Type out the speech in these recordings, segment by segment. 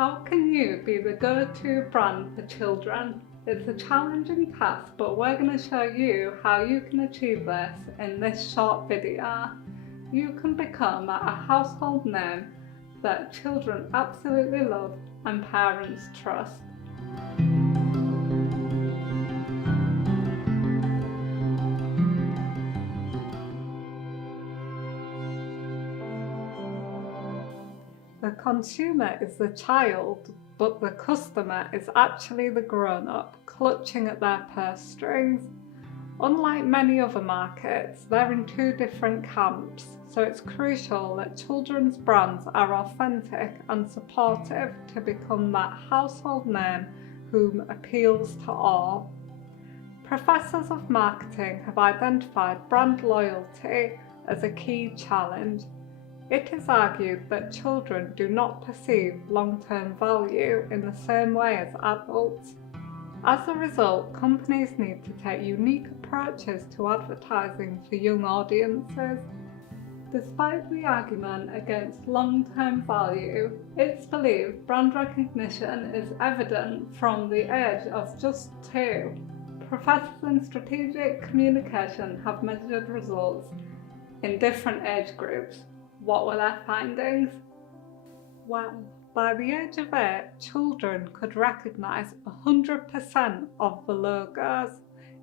How can you be the go-to brand for children? It's a challenging task, but we're going to show you how you can achieve this in this short video. You can become a household name that children absolutely love and parents trust. The consumer is the child, but the customer is actually the grown-up, clutching at their purse strings. Unlike many other markets, they're in two different camps, so it's crucial that children's brands are authentic and supportive to become that household name whom appeals to all. Professors of marketing have identified brand loyalty as a key challenge. It is argued that children do not perceive long-term value in the same way as adults. As a result, companies need to take unique approaches to advertising for young audiences. Despite the argument against long-term value, it's believed brand recognition is evident from the age of just 2. Professors in strategic communication have measured results in different age groups. What were their findings? Well, by the age of 8, children could recognise 100% of the logos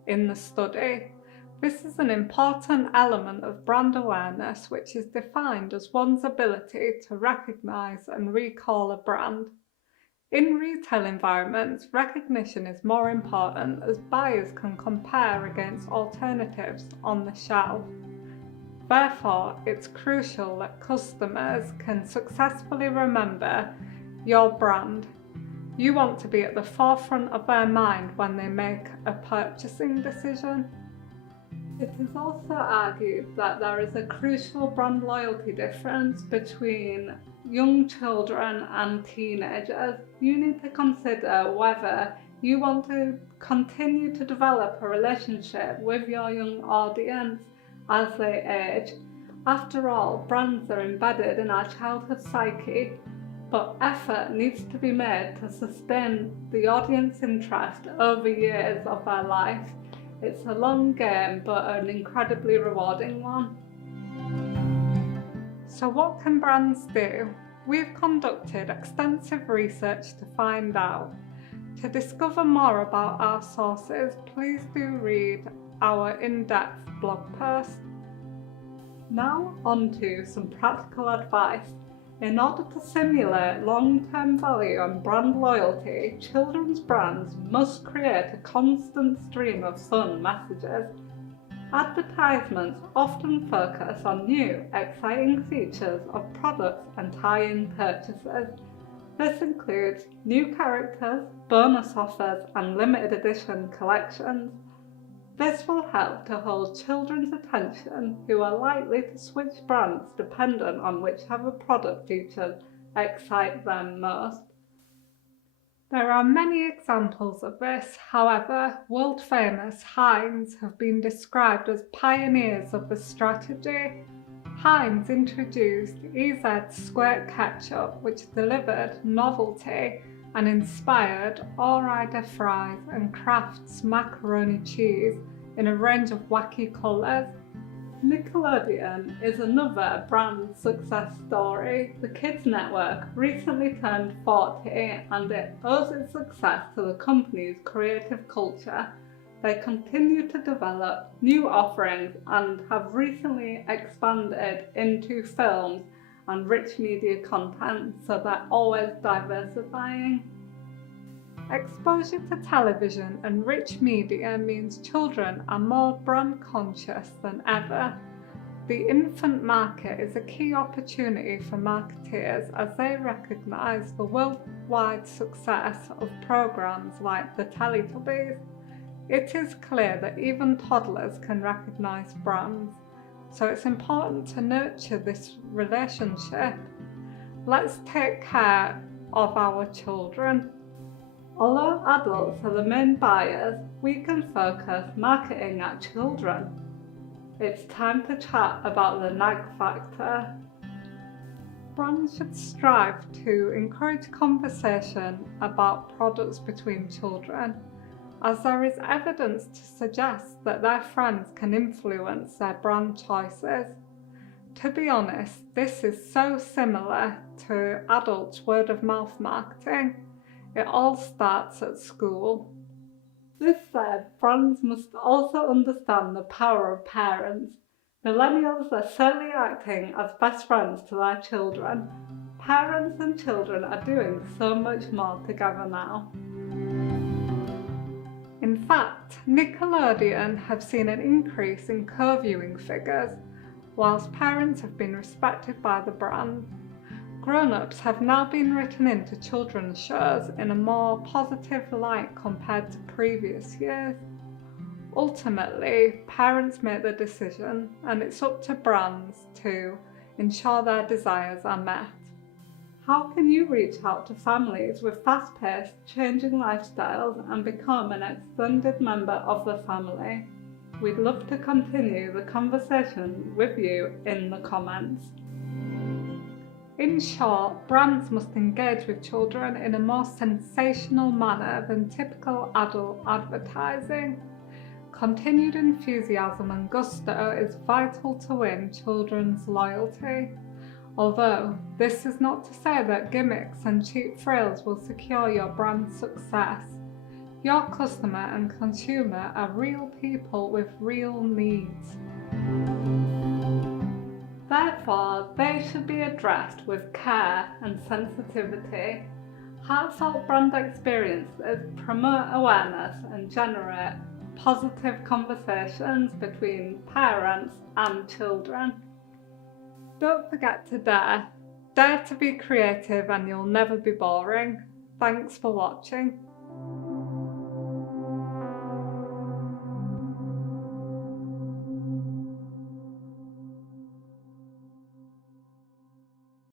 in the study. This is an important element of brand awareness, which is defined as one's ability to recognise and recall a brand. In retail environments, recognition is more important as buyers can compare against alternatives on the shelf. Therefore, it's crucial that customers can successfully remember your brand. You want to be at the forefront of their mind when they make a purchasing decision. It is also argued that there is a crucial brand loyalty difference between young children and teenagers. You need to consider whether you want to continue to develop a relationship with your young audience as they age. After all, brands are embedded in our childhood psyche, but effort needs to be made to sustain the audience interest over years of their life. It's a long game, but an incredibly rewarding one. So what can brands do? We've conducted extensive research to find out. To discover more about our sources, please do read our in-depth blog post. Now on to some practical advice. In order to simulate long-term value and brand loyalty, children's brands must create a constant stream of fun messages. Advertisements often focus on new, exciting features of products and tie-in purchases. This includes new characters, bonus offers, and limited edition collections. This will help to hold children's attention who are likely to switch brands dependent on whichever product features excite them most. There are many examples of this, however, world-famous Heinz have been described as pioneers of the strategy. Heinz introduced EZ Squirt Ketchup, which delivered novelty and inspired Ore-Ida fries and Kraft's macaroni cheese in a range of wacky colours. Nickelodeon is another brand success story. The Kids Network recently turned 40 and it owes its success to the company's creative culture. They continue to develop new offerings and have recently expanded into films and rich media content, so they're always diversifying. Exposure to television and rich media means children are more brand conscious than ever. The infant market is a key opportunity for marketeers as they recognise the worldwide success of programs like the Teletubbies. It is clear that even toddlers can recognise brands, so it's important to nurture this relationship. Let's take care of our children. Although adults are the main buyers, we can focus marketing at children. It's time to chat about the nag factor. brands should strive to encourage conversation about products between children, as there is evidence to suggest that their friends can influence their brand choices. To be honest, this is so similar to adults' word of mouth marketing. It all starts at school. This said, brands must also understand the power of parents. Millennials are certainly acting as best friends to their children. Parents and children are doing so much more together now. In fact, Nickelodeon have seen an increase in co-viewing figures, whilst parents have been respected by the brand. Grown-ups have now been written into children's shows in a more positive light compared to previous years. Ultimately, parents make the decision, and it's up to brands to ensure their desires are met. How can you reach out to families with fast-paced, changing lifestyles and become an extended member of the family? We'd love to continue the conversation with you in the comments. In short, brands must engage with children in a more sensational manner than typical adult advertising. Continued enthusiasm and gusto is vital to win children's loyalty. Although, this is not to say that gimmicks and cheap frills will secure your brand's success. Your customer and consumer are real people with real needs. Therefore, they should be addressed with care and sensitivity. Heartfelt brand experiences promote awareness and generate positive conversations between parents and children. Don't forget to dare. Dare to be creative and you'll never be boring. Thanks for watching.